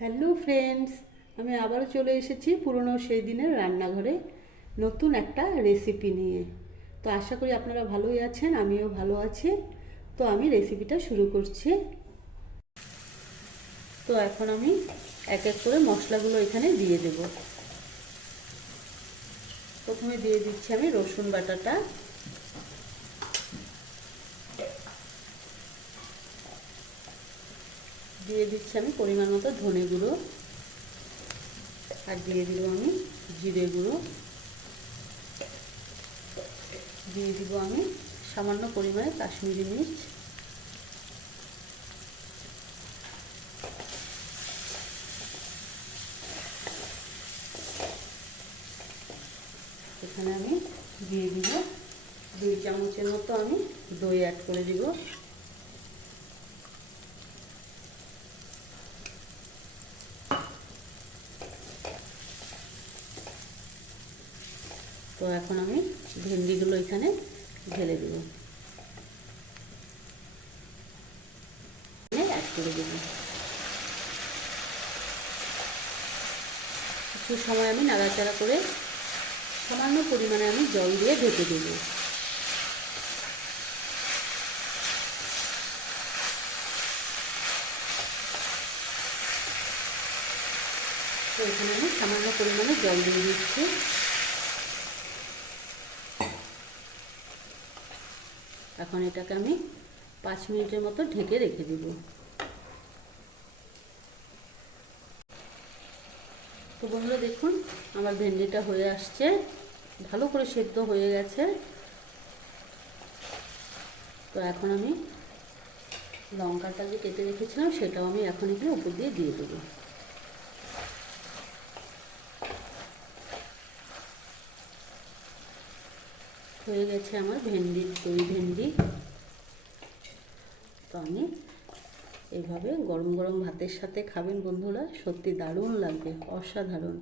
Hello friends, আমি আবারও চলে এসেছি পুরনো সেই দিনের রান্নাঘরে নতুন একটা রেসিপি নিয়ে। তো আশা করি আপনারা ভালোই আছেন, আমিও ভালো আছি। তো আমি রেসিপিটা শুরু করছি। তো এখন আমি এক এক করে মশলাগুলো এখানে দিয়ে দেব। প্রথমে দিয়ে দিচ্ছি আমি রসুন বাটাটা, দিয়ে দিচ্ছি আমি পরিমাণ মতো ধনে গুঁড়ো, আর দিয়ে দিব আমি জিরে গুঁড়ো, দিয়ে দিব আমি সামান্য পরিমাণে কাশ্মীরি মির্চ, এখানে আমি দিয়ে দিব 2 চামচের মতো আমি দই অ্যাড করে দিব। তো এখন আমি ভেন্ডিগুলো এখানে ঢেলে দেব, অ্যাড করে দেব। কিছু সময় আমি নাড়াচাড়া করে সামান্য পরিমাণে আমি জল দিয়ে ঢেকে দেব। তো এখানে আমি সামান্য পরিমাণে জল দিয়ে দিচ্ছি। এখন এটাকে আমি 5 মিনিটের মতো ঢেকে রেখে দেব। তো বন্ধুরা দেখুন, আমার ভেন্ডিটা হয়ে আসছে, ভালো করে সেদ্ধ হয়ে গেছে। তো এখন আমি লঙ্কাটা যে কেটে রেখেছিলাম সেটাও আমি এখন এগুলো উপর দিয়ে দেবো। হয়ে গেছে আমার দই ভেন্ডি। তো আমি এইভাবে গরম গরম ভাতের সাথে খাবেন বন্ধুরা, সত্যি দারুণ লাগবে, অসাধারণ।